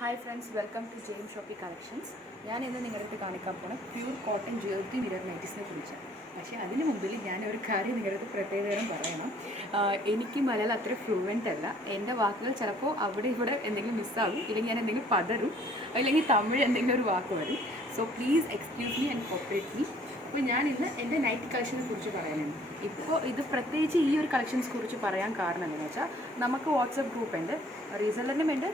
Hi friends, welcome to Jaime shoppy collections. ഞാൻ ഇന്ന് നിങ്ങളുടെ അടുത്ത് കാണിക്കാൻ പോണ പ്യൂർ കോട്ടൺ ജ്യോതി മിറർ നൈറ്റീസിനെ കുറിച്ചാണ്. പക്ഷേ അതിന് മുമ്പിൽ ഞാൻ ഒരു കാര്യം നിങ്ങളുടെ അടുത്ത് പ്രത്യേകം പറയണം. എനിക്ക് മലയാളം അത്ര ഫ്ലുവൻ്റ് അല്ല. എൻ്റെ വാക്കുകൾ ചിലപ്പോൾ അവിടെ ഇവിടെ എന്തെങ്കിലും മിസ്സാകും, ഇല്ലെങ്കിൽ ഞാൻ എന്തെങ്കിലും പതറും, അല്ലെങ്കിൽ തമിഴ് എന്തെങ്കിലും ഒരു വാക്ക് വരും. So please excuse me and cooperate me. അപ്പോൾ ഞാനിന്ന് എൻ്റെ നൈറ്റ് കളക്ഷനെ കുറിച്ച് പറയാനുണ്ട്. ഇപ്പോൾ ഇത് പ്രത്യേകിച്ച് ഈ ഒരു കളക്ഷൻസ് കുറിച്ച് പറയാൻ കാരണം എന്താണെന്ന് വെച്ചാൽ, നമുക്ക് വാട്സപ്പ് ഗ്രൂപ്പ് ഉണ്ട്, റീസെല്ലറിനും ഉണ്ട്,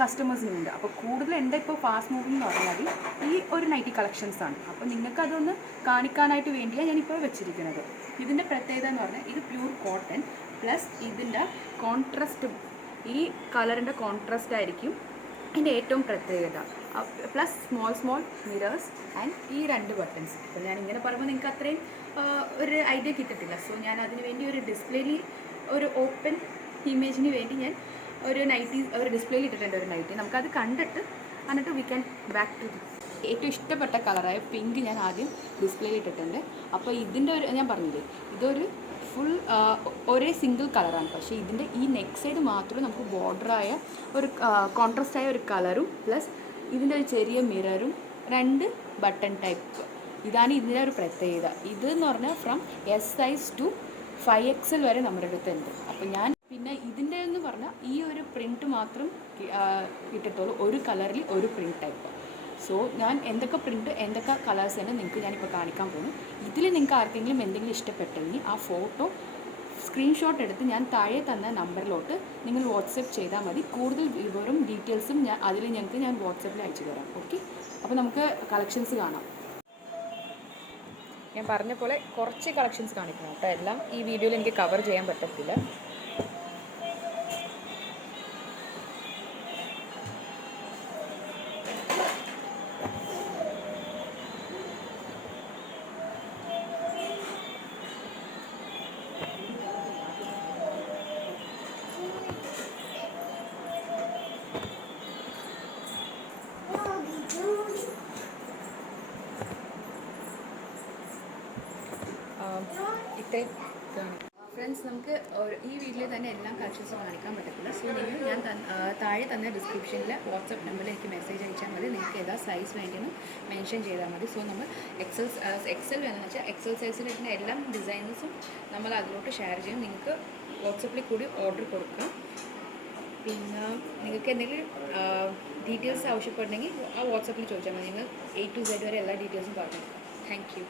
കസ്റ്റമേഴ്സിനും ഉണ്ട്. അപ്പോൾ കൂടുതൽ എൻ്റെ ഇപ്പോൾ ഫാസ്റ്റ് മൂവിംഗ് എന്ന് പറഞ്ഞാൽ ഈ ഒരു നൈറ്റി കളക്ഷൻസാണ്. അപ്പോൾ നിങ്ങൾക്ക് അതൊന്ന് കാണിക്കാനായിട്ട് വേണ്ടിയാണ് ഞാനിപ്പോൾ വെച്ചിരിക്കുന്നത്. ഇതിൻ്റെ പ്രത്യേകത എന്ന് പറഞ്ഞാൽ ഇത് പ്യൂർ കോട്ടൺ പ്ലസ് ഇതിൻ്റെ കോൺട്രാസ്റ്റ്, ഈ കളറിൻ്റെ കോൺട്രാസ്റ്റ് ആയിരിക്കും ഇതിൻ്റെ ഏറ്റവും പ്രത്യേകത. പ്ലസ് സ്മോൾ മിറേഴ്സ് ആൻഡ് ഈ 2 ബട്ടൺസ്. അപ്പോൾ ഞാനിങ്ങനെ പറയുമ്പോൾ നിങ്ങൾക്ക് അത്രയും ഒരു ഐഡിയ കിട്ടത്തില്ല. സോ ഞാൻ അതിന് വേണ്ടി ഒരു ഡിസ്പ്ലേയിൽ ഒരു ഓപ്പൺ ഇമേജിന് വേണ്ടി ഞാൻ ഒരു നൈറ്റി ഒരു ഡിസ്പ്ലേയിൽ ഇട്ടിട്ടുണ്ട്. ഒരു നൈറ്റി നമുക്കത് കണ്ടിട്ട് എന്നിട്ട് വി ക്യാൻ ബാക്ക് ടു ഏറ്റവും ഇഷ്ടപ്പെട്ട കളറായ പിങ്ക് ഞാൻ ആദ്യം ഡിസ്പ്ലേയിൽ ഇട്ടിട്ടുണ്ട്. അപ്പോൾ ഇതിൻ്റെ ഒരു ഞാൻ പറഞ്ഞില്ലേ, ഇതൊരു ഫുൾ ഒരേ സിംഗിൾ കളറാണ്. പക്ഷേ ഇതിൻ്റെ ഈ നെക്ക് സൈഡ് മാത്രം നമുക്ക് ബോർഡറായ ഒരു കോൺട്രാസ്റ്റായ ഒരു കളറും പ്ലസ് ഇതിൻ്റെ ഒരു ചെറിയ മിററും 2 ബട്ടൺ ടൈപ്പ്. ഇതാണ് ഇതിൻ്റെ ഒരു പ്രത്യേകത. ഇതെന്ന് പറഞ്ഞാൽ from S size to 5XL വരെ നമ്മുടെ അടുത്തുണ്ട്. അപ്പോൾ ഞാൻ പിന്നെ ഇതിൻ്റെ എന്ന് പറഞ്ഞാൽ ഈ ഒരു പ്രിൻറ്റ് മാത്രം കിട്ടത്തുള്ളൂ, ഒരു കളറിൽ ഒരു പ്രിൻറ്റ് ടൈപ്പ്. സോ ഞാൻ എന്തൊക്കെ പ്രിൻറ്റ് എന്തൊക്കെ കളേഴ്സ് തന്നെ നിങ്ങൾക്ക് ഞാനിപ്പോൾ കാണിക്കാൻ പോകുന്നു. ഇതിൽ നിങ്ങൾക്ക് ആർക്കെങ്കിലും എന്തെങ്കിലും ഇഷ്ടപ്പെട്ടെങ്കിൽ ആ ഫോട്ടോ സ്ക്രീൻഷോട്ട് എടുത്ത് ഞാൻ താഴെ തന്ന നമ്പറിലോട്ട് നിങ്ങൾ വാട്സപ്പ് ചെയ്താൽ മതി. കൂടുതൽ വിവരവും ഡീറ്റെയിൽസും ഞാൻ വാട്സപ്പിൽ അയച്ചു തരാം. ഓക്കെ, അപ്പോൾ നമുക്ക് കളക്ഷൻസ് കാണാം. ഞാൻ പറഞ്ഞ പോലെ കുറച്ച് കളക്ഷൻസ് കാണിക്കണം കേട്ടോ. എല്ലാം ഈ വീഡിയോയിൽ എനിക്ക് കവർ ചെയ്യാൻ പറ്റത്തില്ല. ഇത്രയും ഫ്രണ്ട്സ്, നമുക്ക് ഈ വീഡിയോയിൽ തന്നെ എല്ലാം കളക്ഷൻസും കാണിക്കാൻ പറ്റത്തില്ല. സോ നിങ്ങൾ ഞാൻ താഴെ തന്ന ഡിസ്ക്രിപ്ഷനിൽ വാട്സപ്പ് നമ്പറിൽ എനിക്ക് മെസ്സേജ് അയച്ചാൽ മതി. നിങ്ങൾക്ക് ഏതാ സൈസ് വേണ്ടിയെന്ന് മെൻഷൻ ചെയ്താൽ മതി. സോ നമ്മൾ എക്സൽ വേണമെന്ന് വെച്ചാൽ എക്സൽ സൈസിലിട്ടുന്ന എല്ലാ ഡിസൈൻസും നമ്മൾ അതിലോട്ട് ഷെയർ ചെയ്യും. നിങ്ങൾക്ക് വാട്സപ്പിൽ കൂടി ഓർഡർ കൊടുക്കാം. പിന്നെ നിങ്ങൾക്ക് എന്തെങ്കിലും ഡീറ്റെയിൽസ് ആവശ്യപ്പെടുന്നെങ്കിൽ ആ വാട്സപ്പിൽ ചോദിച്ചാൽ മതി. നിങ്ങൾ A to Z വരെ എല്ലാ ഡീറ്റെയിൽസും പറഞ്ഞു. Thank you.